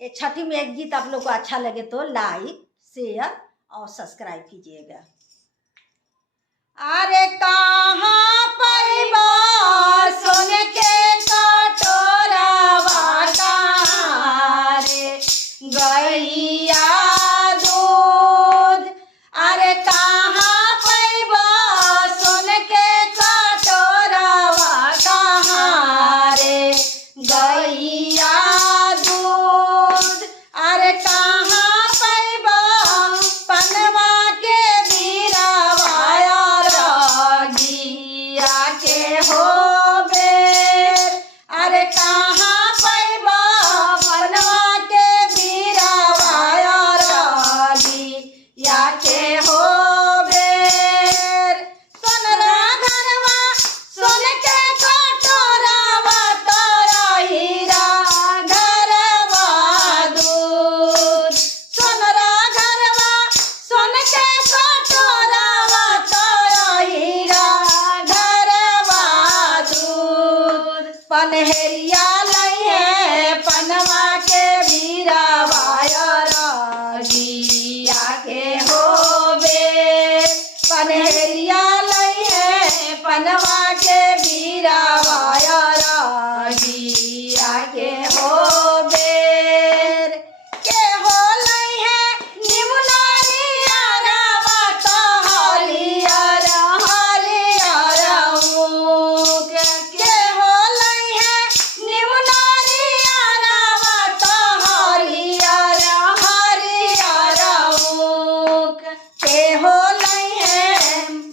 ये छठी में एक गीत आप लोग को अच्छा लगे तो लाइक शेयर और सब्सक्राइब कीजिएगा। अरे कहाँ पैबा सोने के कटोरवा कहाँ रे गैया दूध। अरे कहाँ पैबा सोने के कटोरवा कहाँ रे गैया दूध। अरे कहाँ पैबा पनवा के के हो बेर। अरे कहाँ पैबा बनवा के बीरावाया रगिया के हो बेर। सोनरा घरवा सोने के कटोरवा तोरा हीरा घरवा दूध। सोनरा घरवा सोने के कटोरवा तोरा हीरा पनहरिया लइहे पनवा के बीरावाया रगिया के हो बेर। पनहरिया लइहे पनवा के बीरावाया रगिया के हो बेर। के हो लइहे निमुनारिया रवा तो हरियर हरियर ऊक। के हो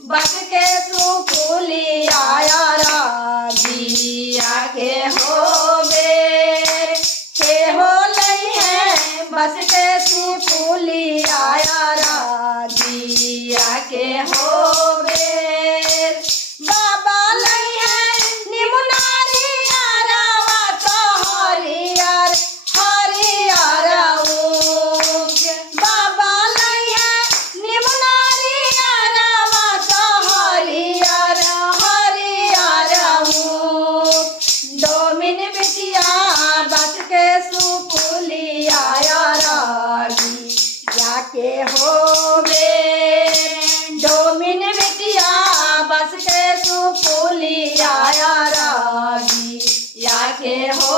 बस के सुकुलिया रगिया के हो बेर। के हो लइहे बस के सुकुलिया रगिया के हो बेर। बाबा लइहे निमुनारिया रवा तो हरियर हरियर ऊक। बाबा लइहे निमुनारिया रवा तो हरियर हरियर ऊक। डोमिन बिटिया बस के सुकुलिया रगिया के हो बेर। डोमिन बिटिया बस के सुकुलिया रगिया के हो